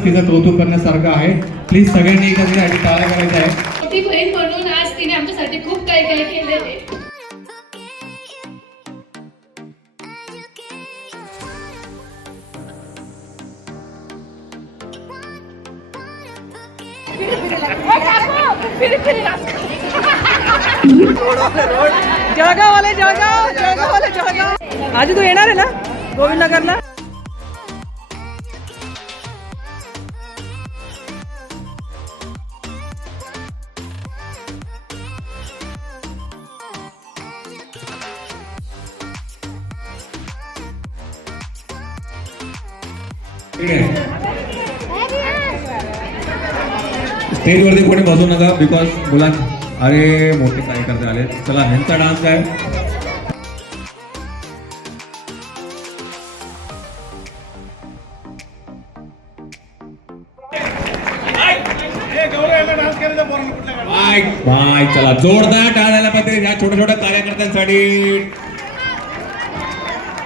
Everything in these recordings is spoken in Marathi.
खरंच तिचं कौतुक करण्यासारखं आहे. प्लीज सगळ्यांनी एकदा तिच्यासाठी टाळ्या करायच्या आहे. मोठी बहीण म्हणून आज तिने आमच्यासाठी खूप काही काही केलेले. जळगाववाले जळगाव. आजी तू येणार आहे ना गोविंदनगरला? स्टेजवरती कोणी बसू नका बिकॉज मुलांना अरे मोठे कार्यकर्ते आले. चला ह्यांचा डान्स आहे. बाय चला जोरदार टाळ्याला पाहिजे या छोट्या छोट्या कार्यकर्त्यांसाठी.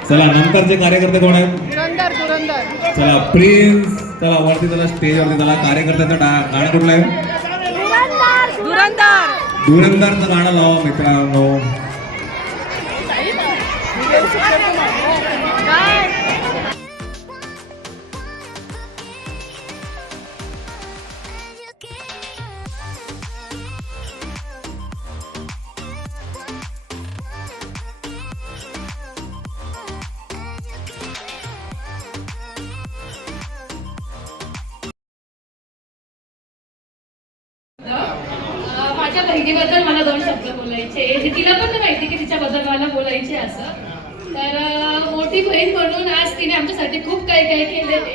चला नंतरचे कार्यकर्ते कोण आहेत? चला प्रिन्स. चला वरती चला स्टेजवरती चला. कार्यकर्त्यांचं गाणं कुठलं आहे? धुरंधरचं गाणं लावा मित्रांनो. माझ्या बहिणीबद्दल मला 2 शब्द बोलायचे. तिला पण नाही माहिती की तिच्याबद्दल मला बोलायचे असं. तर मोठी बहीण म्हणून आज तिने आमच्यासाठी खूप काही काही केलेले.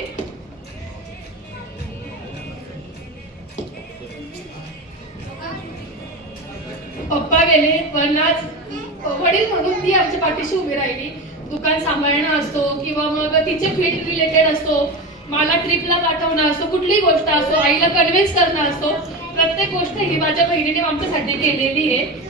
पप्पा गेले पण आज वडील म्हणून ती आमच्या पाठीशी उभी राहिली. दुकान सांभाळणं असतो किंवा मग तिचे फील्ड रिलेटेड असतो, मला ट्रिपला पाठवणं असतो, कुठलीही गोष्ट असो, आईला कन्व्हिन्स करणं असतो. प्रत्येक गोष्ट ही माझ्या बहिणीने आमच्यासाठी केलेली आहे.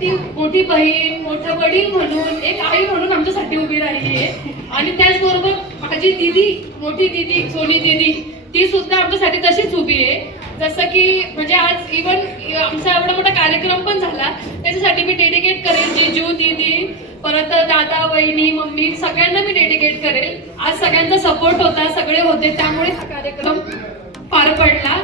ती मोठी बहीण, मोठं वडील म्हणून, एक आई म्हणून आमच्यासाठी उभी राहिली आहे. आणि त्याचबरोबर माझी दीदी, मोठी दीदी सोनी दीदी, ती सुद्धा आमच्यासाठी तशीच उभी आहे. जसं की म्हणजे आज इव्हन आमचा एवढा मोठा कार्यक्रम पण झाला त्याच्यासाठी मी डेडिकेट करेल जिजू, दीदी, परत दादा, वहिनी, मम्मी सगळ्यांना मी डेडिकेट करेल. आज सगळ्यांचा सपोर्ट होता, सगळे होते, त्यामुळे हा कार्यक्रम पार पडला.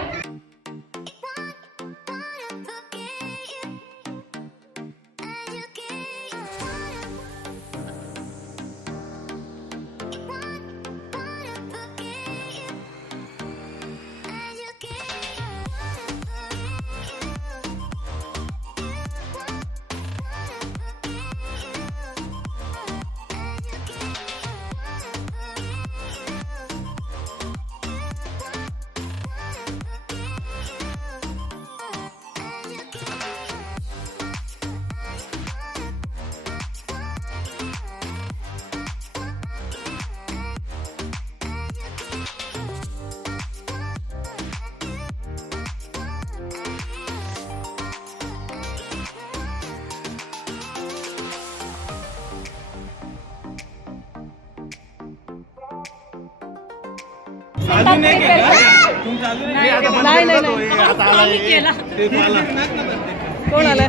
कोण आलाय?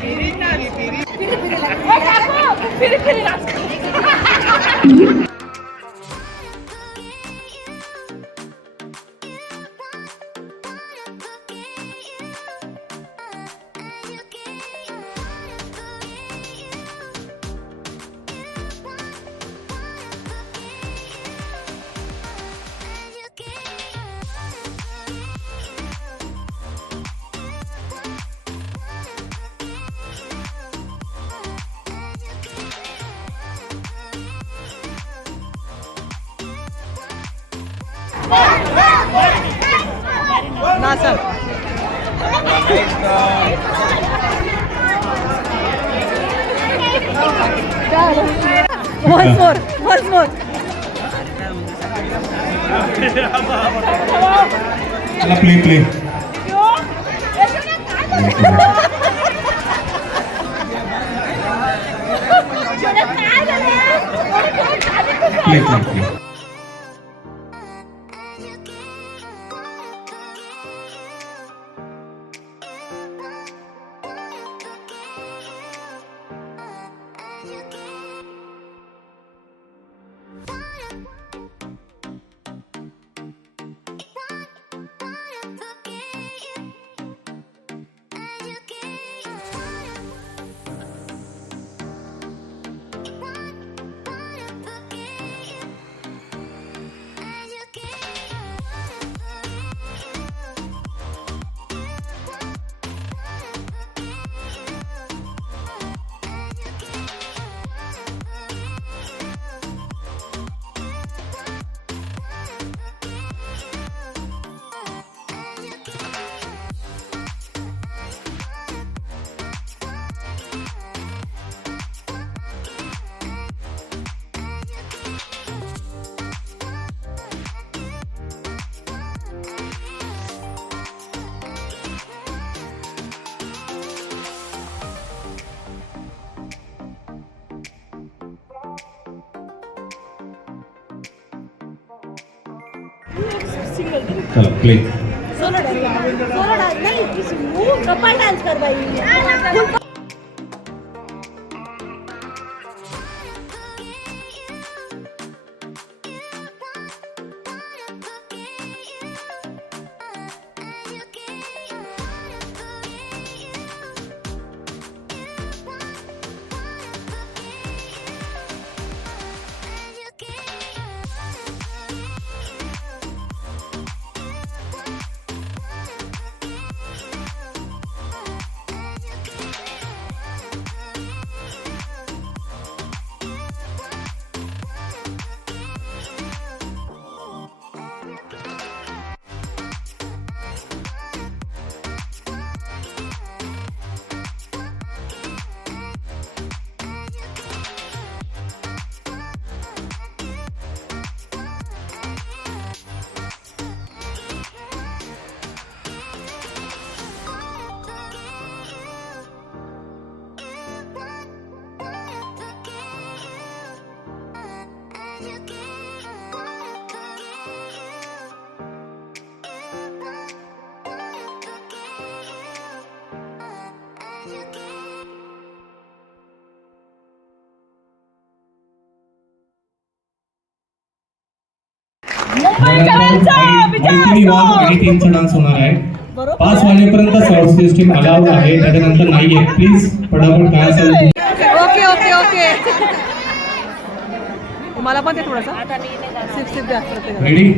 नाचल. Once more. प्ले चला प्ले. सोलो डान्स नाही कपाल डान्स कर बाई. मैथिली वाघ आणि टीमचा डान्स होणार आहे. 5 वाजेपर्यंत साऊंड सिस्टीम अलाउड आहे, त्याच्यानंतर नाहीये. प्लीज पटापट काय असेल. Okay okay okay. मला पण ते थोडंसं सिप सिप द्या प्रत्येकाला. रेडी.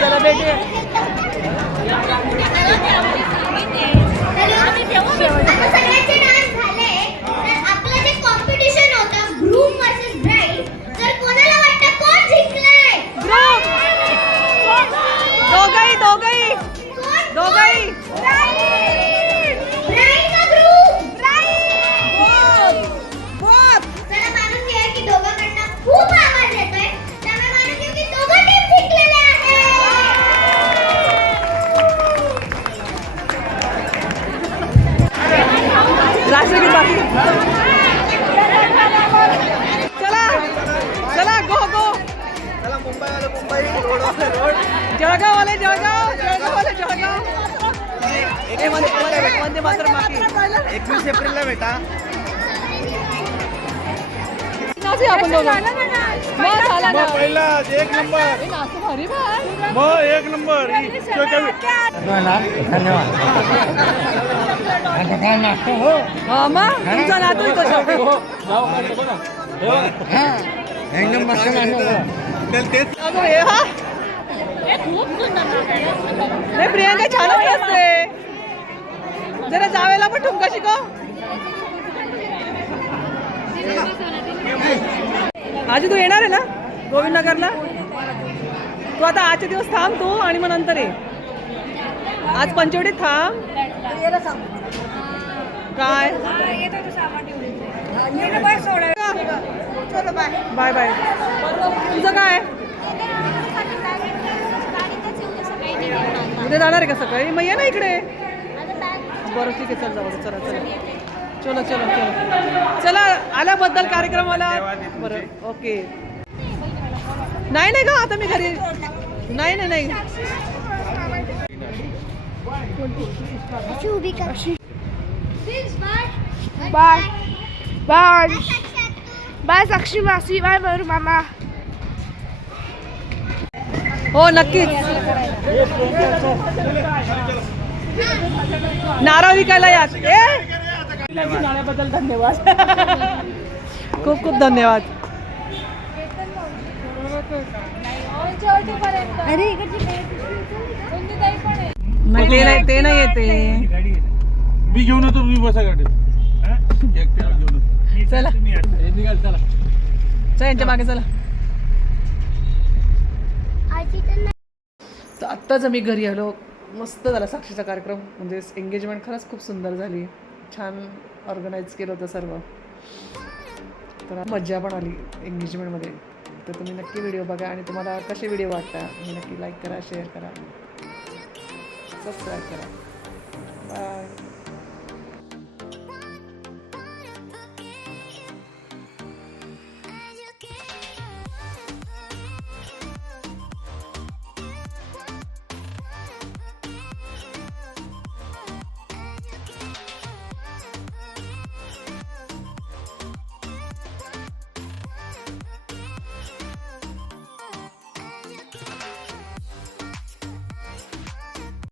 चला बेटे. सगळ्यांचे डान्स झाले. तर आपलं जे कॉम्पिटिशन होतं ग्रूम वर्सेस ब्राईड, तर कोणाला वाटतं कोण जिंकलंय? दोघंही दोघंही कोण? दोघंही. ब्राईड का ग्रूम? चला मानून घ्या की दोघांकडनं खूप आवाज येतोय, त्यामुळे मानून घेऊ की दोघं टीम जिंकलेले आहे. राष्ट्रगीत बाकी. चला चला गो गो. जळगाववाले जळगाव जळगाववाले जळगाव. वंदे मातरम बाकी. 21 एप्रिलला भेटा. नाचू आपण दोघं. मग झाला ना. पहिला एक नंबर. नाचू भारी बाय. मग एक नंबर. हा मग तुमचा नातू तो शेवटी. एकदम मस्त तेच अगं हे हा. नाही प्रियांका छानच असते. जरा जावेला पण ठुमका शिकव. आजी तू येणार आहे ना गोविंदनगरला? तू आता आजचे दिवस थांब तू आणि मग नंतर ये. आज पंचवटीत थांब. काय बाय बाय. तुझं काय उद्या जाणार आहे का सकाळी? मग ये ना इकडे. बरं ठीक आहे चल जाऊ. चला चला चलो चलो चलो चला. आल्याबद्दल कार्यक्रमाला. बरं ओके. नाही नाही का आता मी घरी. नाही नाही नाही. Bye bye. बाय साक्षी मासी, बाय मयूर मामा. हो नक्कीच. नारळ विकायला यात. नाण्याबद्दल धन्यवाद. खूप खूप धन्यवाद. नाही ते नाही येते. मी घेऊन येतो, मी बसा गाडी चला चला यांच्या मागे चला. तर आत्ताच आम्ही घरी आलो. मस्त झाला साक्षीचा कार्यक्रम. म्हणजे एंगेजमेंट खरंच खूप सुंदर झाली. छान ऑर्गनाईज केलं होतं सर्व. तर मज्जा पण आली एंगेजमेंटमध्ये. तर तुम्ही नक्की व्हिडिओ बघा आणि तुम्हाला कसे व्हिडिओ वाटता हे नक्की लाईक करा, शेअर करा, सबस्क्राईब करा. बाय.